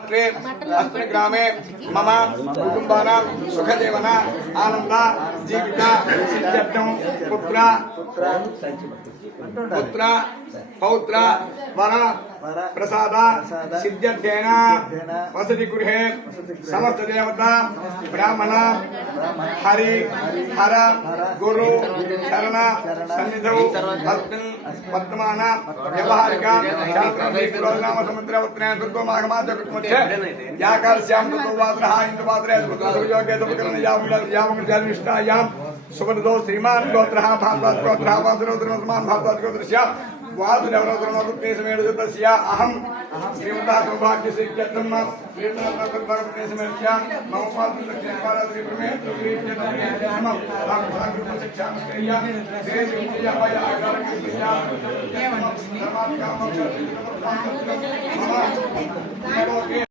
अस्मिन् ग्रामे मम कुटुम्बानां सुखजीवन आनंद जीवित सिद्ध्यर्थं पुत्र पौत्र वर प्रसाद सिद्ध्यर्थेन वसति गृहे समस्त देवता ब्राह्मण हरि हर गुरु शरण सन्निधौ अस्मिन् वर्तमान व्यवहारिक शास्त्रनाम समुद्रवत्रेण दुर्गमागमाद्य याकालस्यां तत्वाद्रः इंद्रवाद्रे सुयोगे सुपकरण यावनिष्ठायां सुपदो श्रीमान गोत्रः भागवत गोत्रः वासुरोद्रमस्मान् भागवत गोत्रस्य वासुदेवरोद्रमगुप्तेशमेणुतस्य अहं श्रीमतः सौभाग्यसिद्ध्यर्थं श्रीमतः मम पादं